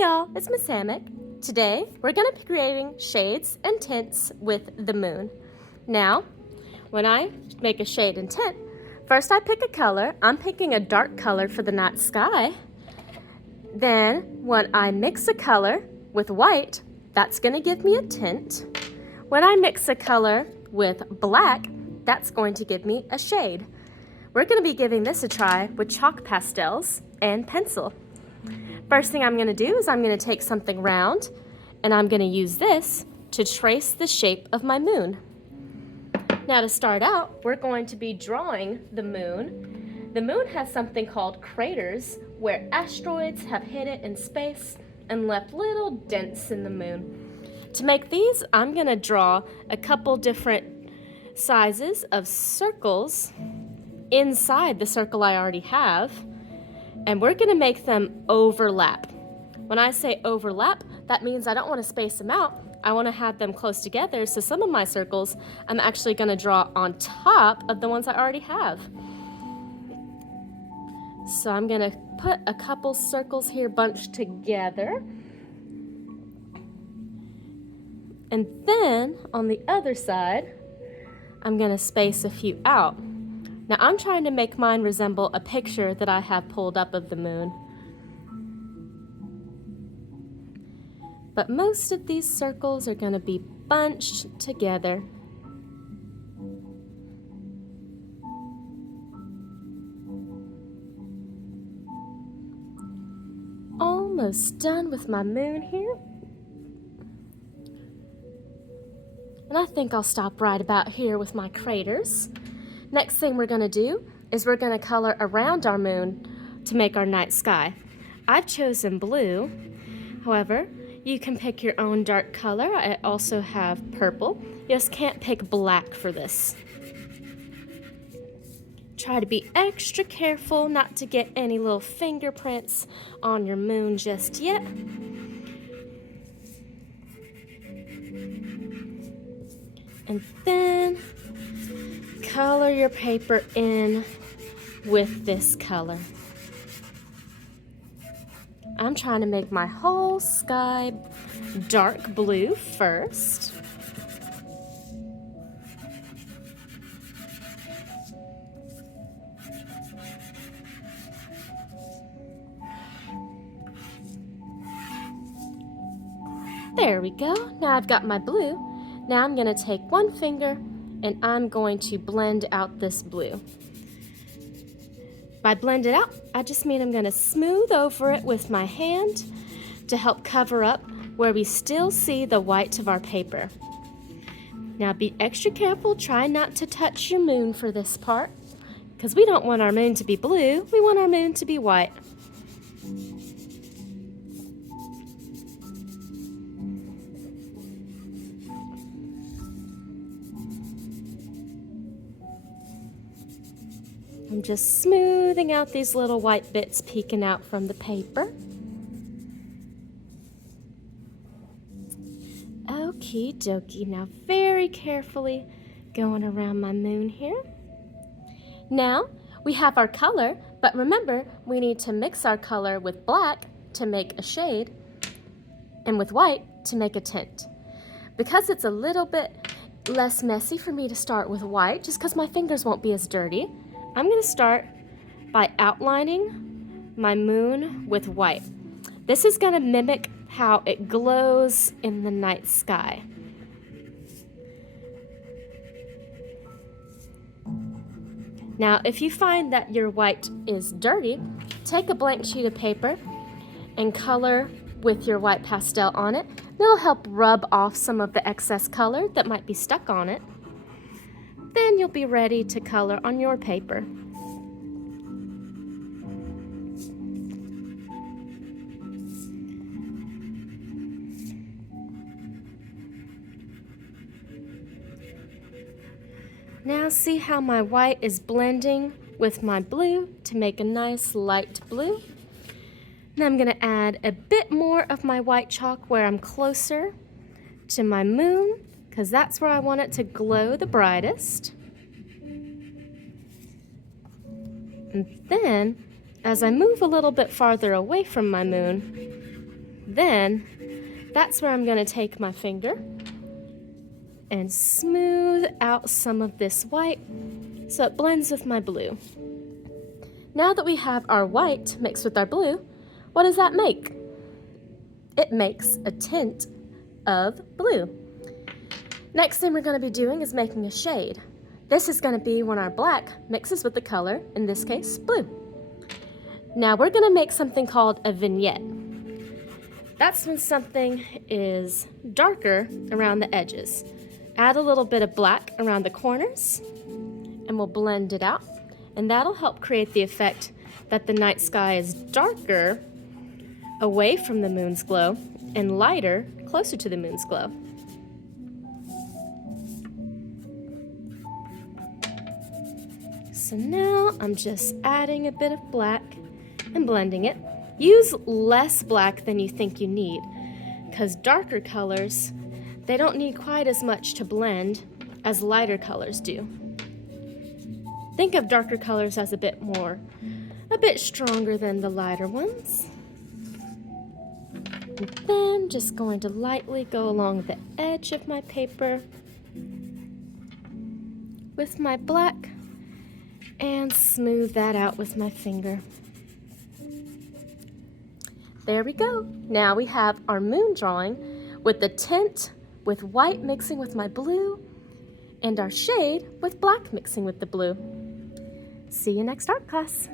Hi y'all, it's Miss Hammock. Today we're going to be creating shades and tints with the moon. Now, when I make a shade and tint, first I pick a color. I'm picking a dark color for the night sky. Then when I mix a color with white, that's going to give me a tint. When I mix a color with black, that's going to give me a shade. We're going to be giving this a try with chalk pastels and pencil. First thing I'm going to do is I'm going to take something round and I'm going to use this to trace the shape of my moon. Now to start out, we're going to be drawing the moon. The moon has something called craters where asteroids have hit it in space and left little dents in the moon. To make these, I'm going to draw a couple different sizes of circles inside the circle I already have. And we're going to make them overlap. When I say overlap, that means I don't want to space them out. I want to have them close together, so some of my circles I'm actually going to draw on top of the ones I already have. So I'm going to put a couple circles here bunched together. And then on the other side, I'm going to space a few out. Now I'm trying to make mine resemble a picture that I have pulled up of the moon. But most of these circles are going to be bunched together. Almost done with my moon here. And I think I'll stop right about here with my craters. Next thing we're going to do is we're going to color around our moon to make our night sky. I've chosen blue. However, you can pick your own dark color. I also have purple. You just can't pick black for this. Try to be extra careful not to get any little fingerprints on your moon just yet. And then color your paper in with this color. I'm trying to make my whole sky dark blue first. There we go. Now I've got my blue. Now I'm going to take one finger and I'm going to blend out this blue. By blend it out, I just mean I'm going to smooth over it with my hand to help cover up where we still see the white of our paper. Now be extra careful, try not to touch your moon for this part, because we don't want our moon to be blue, we want our moon to be white. I'm just smoothing out these little white bits peeking out from the paper. Okie dokie, now very carefully going around my moon here. Now we have our color, but remember we need to mix our color with black to make a shade and with white to make a tint. Because it's a little bit less messy for me to start with white, just because my fingers won't be as dirty, I'm going to start by outlining my moon with white. This is going to mimic how it glows in the night sky. Now, if you find that your white is dirty, take a blank sheet of paper and color with your white pastel on it. It'll help rub off some of the excess color that might be stuck on it. Then you'll be ready to color on your paper. Now see how my white is blending with my blue to make a nice light blue. Now I'm going to add a bit more of my white chalk where I'm closer to my moon, because that's where I want it to glow the brightest. And then, as I move a little bit farther away from my moon, Then that's where I'm going to take my finger and smooth out some of this white so it blends with my blue. Now that we have our white mixed with our blue, what does that make? It makes a tint of blue. Next thing we're going to be doing is making a shade. This is going to be when our black mixes with the color, in this case, blue. Now we're going to make something called a vignette. That's when something is darker around the edges. Add a little bit of black around the corners and we'll blend it out. And that'll help create the effect that the night sky is darker away from the moon's glow and lighter closer to the moon's glow. So now I'm just adding a bit of black and blending it. Use less black than you think you need, because darker colors, they don't need quite as much to blend as lighter colors do. Think of darker colors as a bit stronger than the lighter ones. And then just going to lightly go along the edge of my paper with my black and smooth that out with my finger. There we go. Now we have our moon drawing with the tint with white mixing with my blue and our shade with black mixing with the blue. See you next art class.